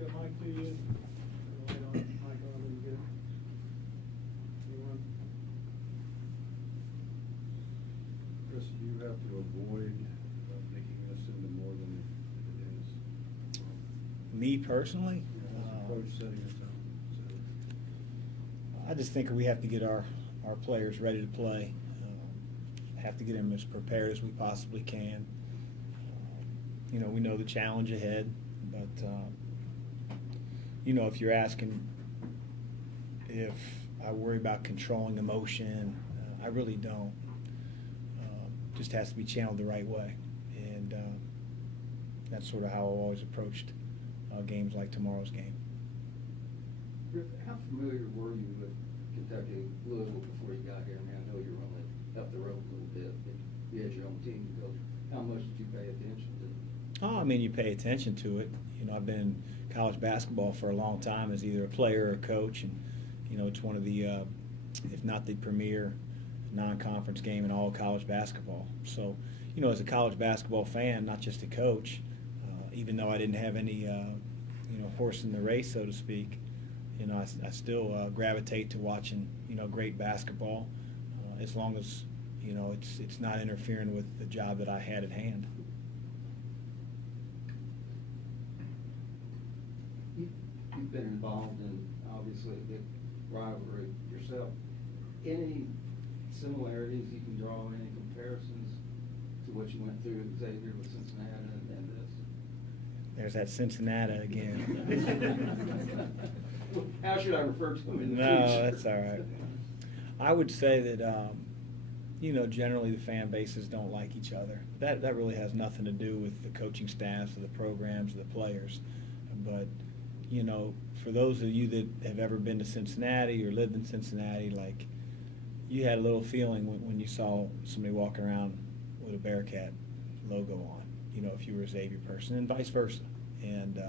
got a mic to you. Mic on, and you get it. Anyone? Chris, do you have to avoid making this into more than it is? Me personally? As a coach setting a tone. I just think we have to get our players ready to play. Have to get them as prepared as we possibly can. We know the challenge ahead, but if you're asking if I worry about controlling emotion, I really don't. Just has to be channeled the right way, and that's sort of how I've always approached games like tomorrow's game. Griff, how familiar were you with Kentucky Louisville before you got here? I mean, I know you were only up the road a little bit, but you had your own team to go. How much did you pay attention to? Oh, I mean, you pay attention to it. I've been in college basketball for a long time as either a player or a coach, and it's one of the, if not the premier non-conference game in all of college basketball. So, as a college basketball fan, not just a coach, even though I didn't have any, horse in the race, so to speak, I still gravitate to watching, great basketball, as long as, it's not interfering with the job that I had at hand. You've been involved in, obviously, a big rivalry yourself. Any similarities you can draw, any comparisons to what you went through at Xavier with Cincinnati and this? There's that Cincinnati again. How should I refer to them in the No, future? that's all right. I would say that, generally the fan bases don't like each other. That really has nothing to do with the coaching staffs or the programs or the players. But, for those of you that have ever been to Cincinnati or lived in Cincinnati, like, you had a little feeling when you saw somebody walking around with a Bearcat logo on, if you were a Xavier person, and vice versa. And,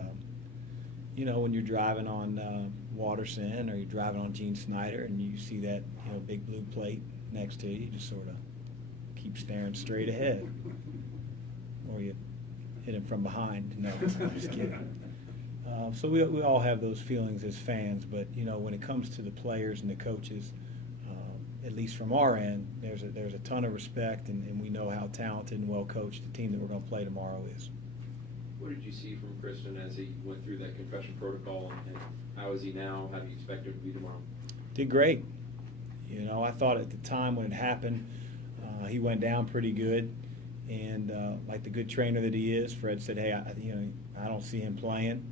when you're driving on Watterson or you're driving on Gene Snyder and you see that, big blue plate next to you, you just sort of keep staring straight ahead. Or you hit him from behind. No, I'm just kidding. So we all have those feelings as fans, but, when it comes to the players and the coaches, at least from our end, there's a ton of respect, and we know how talented and well coached the team that we're going to play tomorrow is. What did you see from Kristen as he went through that concussion protocol, and how is he now? How do you expect him to be tomorrow? Did great. I thought at the time when it happened, he went down pretty good, and like the good trainer that he is, Fred said, "Hey, I don't see him playing,"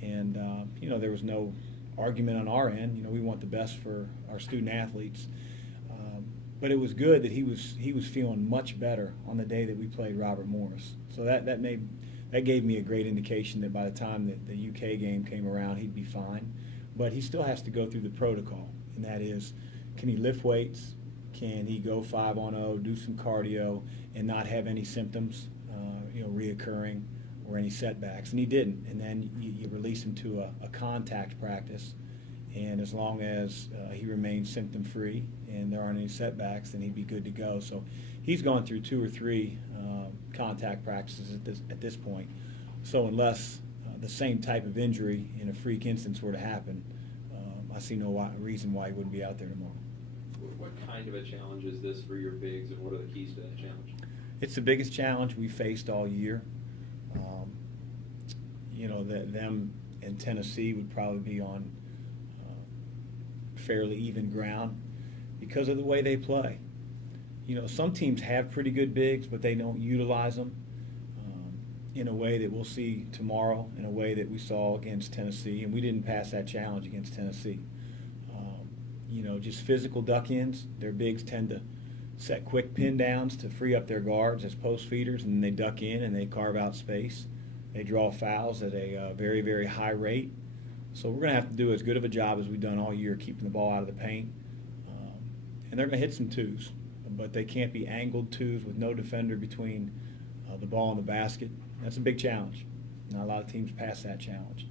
and there was no argument on our end. We want the best for our student athletes. But it was good that he was feeling much better on the day that we played Robert Morris. So that gave me a great indication that by the time that the UK game came around, he'd be fine. But he still has to go through the protocol, and that is, can he lift weights? Can he go 5-on-0, do some cardio, and not have any symptoms, reoccurring or any setbacks? And he didn't. And then you release him to a contact practice. And as long as he remains symptom-free and there aren't any setbacks, then he'd be good to go. So he's gone through 2 or 3 contact practices at this point. So unless the same type of injury in a freak instance were to happen, I see no reason why he wouldn't be out there tomorrow. What kind of a challenge is this for your bigs, and what are the keys to that challenge? It's the biggest challenge we faced all year. Them and Tennessee would probably be on fairly even ground because of the way they play. Some teams have pretty good bigs, but they don't utilize them in a way that we'll see tomorrow, in a way that we saw against Tennessee, and we didn't pass that challenge against Tennessee. Just physical duck-ins. Their bigs tend to set quick pin downs to free up their guards as post feeders, and then they duck in and they carve out space. They draw fouls at a very, very high rate. So we're going to have to do as good of a job as we've done all year keeping the ball out of the paint. And they're going to hit some twos, but they can't be angled twos with no defender between the ball and the basket. That's a big challenge. Not a lot of teams pass that challenge.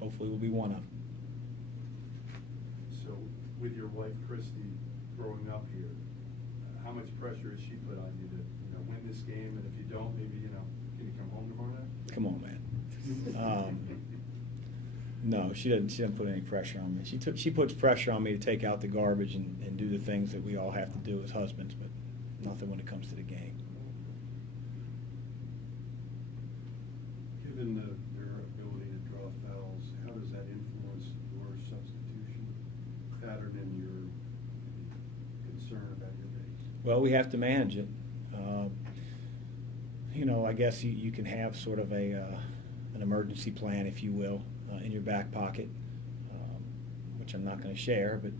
Hopefully we'll be one of them. So with your wife, Christy, growing up here, how much pressure has she put on you to win this game? And if you don't, maybe, can you come home tomorrow night? Come on, man. No, she doesn't put any pressure on me. She puts pressure on me to take out the garbage and do the things that we all have to do as husbands, but nothing when it comes to the game. Given their ability to draw fouls, how does that influence your substitution pattern and your concern about your base? Well, we have to manage it. I guess you can have sort of an emergency plan, if you will, in your back pocket, which I'm not going to share, but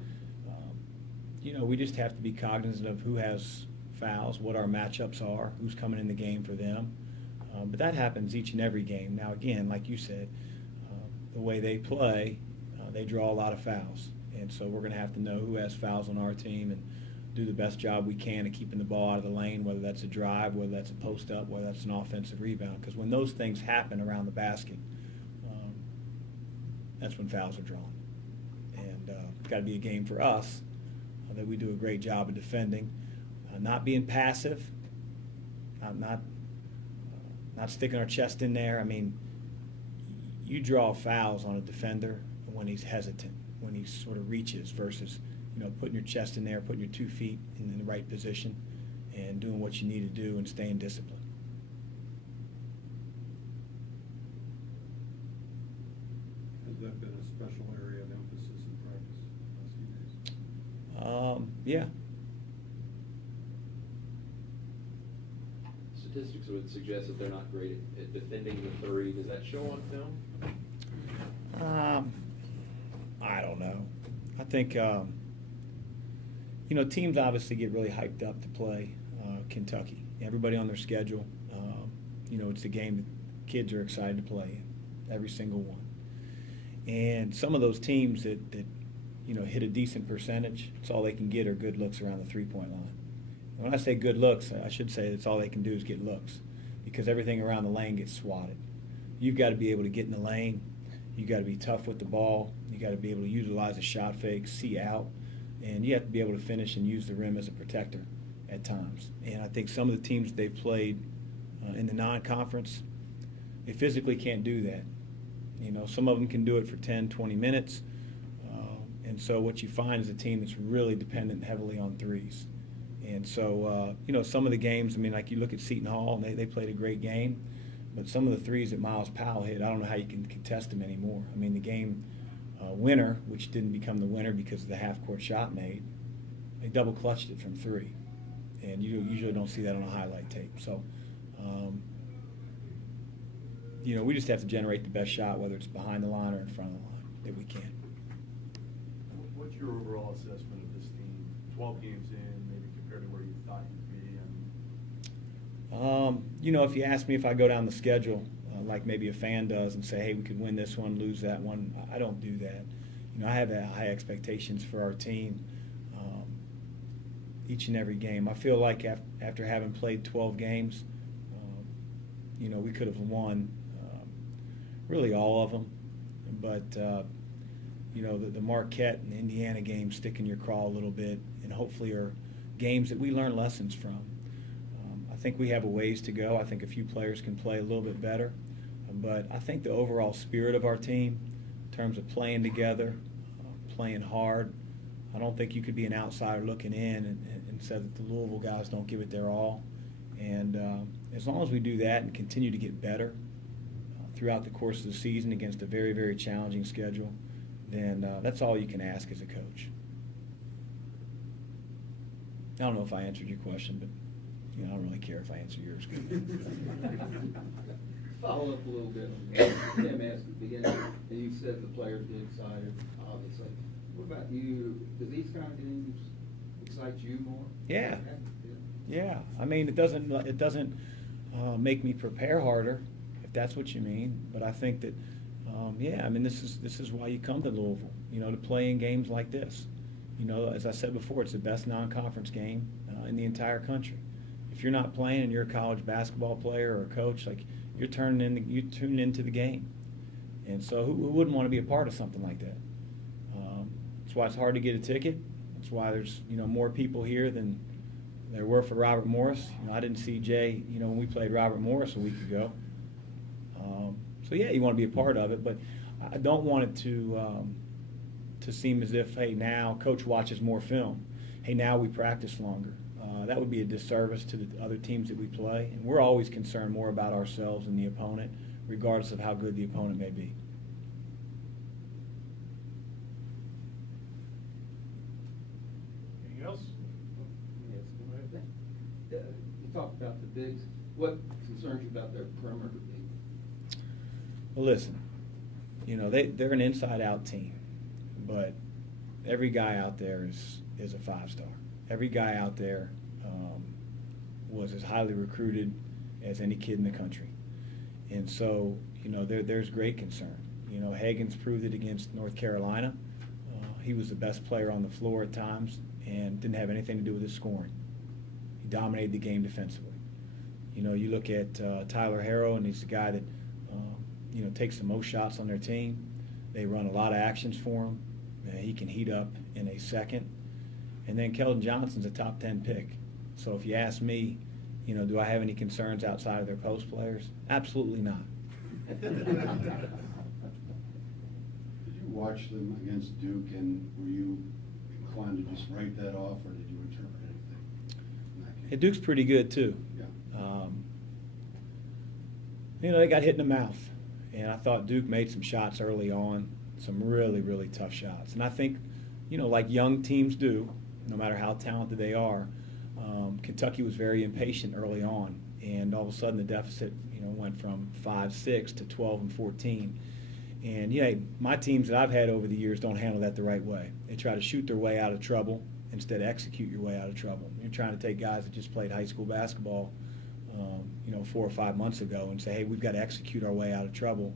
we just have to be cognizant of who has fouls, what our matchups are, who's coming in the game for them. But that happens each and every game. Now, again, like you said, the way they play, they draw a lot of fouls. And so we're going to have to know who has fouls on our team and do the best job we can of keeping the ball out of the lane, whether that's a drive, whether that's a post-up, whether that's an offensive rebound. Because when those things happen around the basket, that's when fouls are drawn. And it's got to be a game for us that we do a great job of defending, not being passive, not sticking our chest in there. I mean, you draw fouls on a defender when he's hesitant, when he sort of reaches versus, putting your chest in there, putting your 2 feet in the right position and doing what you need to do and staying disciplined. Has that been a special area of emphasis in practice last few days? Yeah. Statistics would suggest that they're not great at defending the three. Does that show on film? I don't know. I think, teams obviously get really hyped up to play Kentucky. Everybody on their schedule, it's a game that kids are excited to play in, every single one. And some of those teams that hit a decent percentage, it's all they can get are good looks around the three-point line. When I say good looks, I should say that's all they can do is get looks, because everything around the lane gets swatted. You've got to be able to get in the lane. You've got to be tough with the ball. You've got to be able to utilize a shot fake, see out, and you have to be able to finish and use the rim as a protector at times. And I think some of the teams they've played in the non-conference, they physically can't do that. Some of them can do it for 10, 20 minutes. And so what you find is a team that's really dependent heavily on threes. And so, some of the games, like you look at Seton Hall, and they played a great game, but some of the threes that Miles Powell hit, I don't know how you can contest them anymore. The game winner, which didn't become the winner because of the half-court shot made, they double-clutched it from three. And you usually don't see that on a highlight tape. So, we just have to generate the best shot, whether it's behind the line or in front of the line, that we can. What's your overall assessment of this team, 12 games in, maybe compared to where you thought you'd be? If you ask me if I go down the schedule, like maybe a fan does, and say, hey, we could win this one, lose that one, I don't do that. I have high expectations for our team each and every game. I feel like after having played 12 games, we could have won really all of them. But, the Marquette and Indiana games stick in your craw a little bit, and hopefully are games that we learn lessons from. I think we have a ways to go. I think a few players can play a little bit better. But I think the overall spirit of our team, in terms of playing together, playing hard, I don't think you could be an outsider looking in and say that the Louisville guys don't give it their all. And as long as we do that and continue to get better throughout the course of the season against a very, very challenging schedule, then that's all you can ask as a coach. I don't know if I answered your question, but I don't really care if I answer yours. Follow up a little bit on Tim asked at the beginning, and you said the players get excited, obviously. What about you? Do these kind of games excite you more? Yeah. Yeah. It doesn't make me prepare harder, if that's what you mean. But I think that, this is why you come to Louisville, to play in games like this. As I said before, it's the best non-conference game in the entire country. If you're not playing and you're a college basketball player or a coach, you're tuning into the game. And so who wouldn't want to be a part of something like that? That's why it's hard to get a ticket. That's why there's more people here than there were for Robert Morris. I didn't see Jay when we played Robert Morris a week ago. So yeah, you want to be a part of it, but I don't want it to seem as if, hey, now coach watches more film. Hey, now we practice longer. That would be a disservice to the other teams that we play. And we're always concerned more about ourselves than the opponent, regardless of how good the opponent may be. Anything else? Yes, one other thing. You talked about the bigs. What concerns you about their perimeter big? Well, listen, you know, they're an inside-out team, but every guy out there is a five-star. Every guy out there was as highly recruited as any kid in the country. And so, you know, there's great concern. You know, Hagan's proved it against North Carolina. He was the best player on the floor at times and didn't have anything to do with his scoring. He dominated the game defensively. You know, you look at Tyler Harrow, and he's the guy that, you know, takes the most shots on their team. They run a lot of actions for him. He can heat up in a second. And then Keldon Johnson's a top 10 pick. So if you ask me, you know, do I have any concerns outside of their post players? Absolutely not. Did you watch them against Duke, and were you inclined to just write that off, or did you interpret anything in that game? Hey, Duke's pretty good too. Yeah. You know, they got hit in the mouth, and I thought Duke made some shots early on, some really, really tough shots. And I think, you know, like young teams do, no matter how talented they are, Kentucky was very impatient early on, and all of a sudden the deficit, you know, went from 5-6 to 12 and 14. And yeah, my teams that I've had over the years don't handle that the right way. They try to shoot their way out of trouble instead of execute your way out of trouble. You're trying to take guys that just played high school basketball, you know, 4 or 5 months ago and say, hey, we've got to execute our way out of trouble.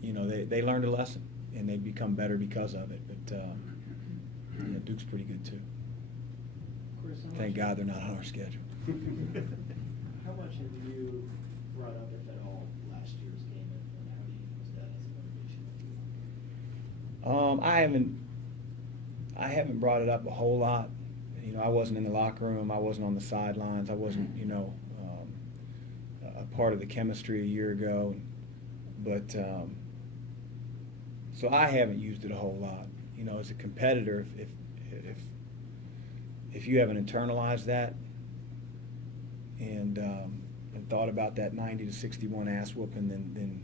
You know, they learned a lesson, and they become better because of it. But yeah, Duke's pretty good too. Chris, how Thank much- God they're not on our schedule. How much have you brought up, if at all, last year's game, and how do you use that as a motivation? I haven't brought it up a whole lot. You know, I wasn't in the locker room. I wasn't on the sidelines. I wasn't, you know, a part of the chemistry a year ago. But so I haven't used it a whole lot. You know, as a competitor, if you haven't internalized that and thought about that 90-61 ass whooping, then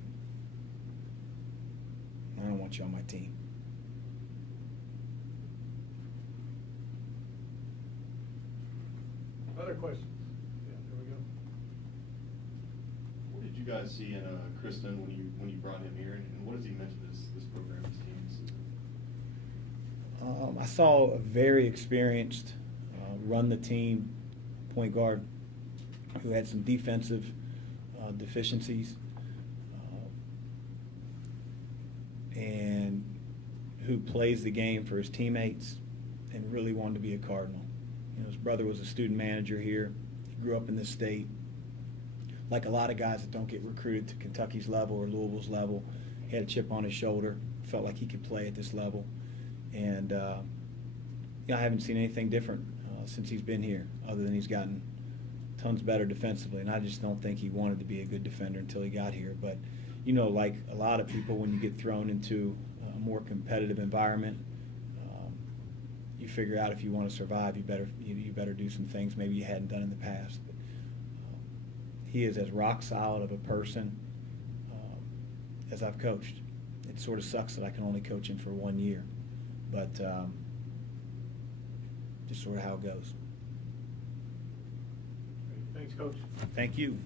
I don't want you on my team. Other questions? Yeah, there we go. What did you guys see in Kristen when you brought him here, and what does he mention this program, this team? I saw a very experienced, run the team point guard who had some defensive deficiencies and who plays the game for his teammates and really wanted to be a Cardinal. You know, his brother was a student manager here. He grew up in this state. Like a lot of guys that don't get recruited to Kentucky's level or Louisville's level, he had a chip on his shoulder, felt like he could play at this level. And you know, I haven't seen anything different since he's been here, other than he's gotten tons better defensively. And I just don't think he wanted to be a good defender until he got here. But, you know, like a lot of people, when you get thrown into a more competitive environment, you figure out if you want to survive, you better do some things maybe you hadn't done in the past. But, he is as rock solid of a person as I've coached. It sort of sucks that I can only coach him for 1 year, but just sort of how it goes. Thanks, Coach. Thank you.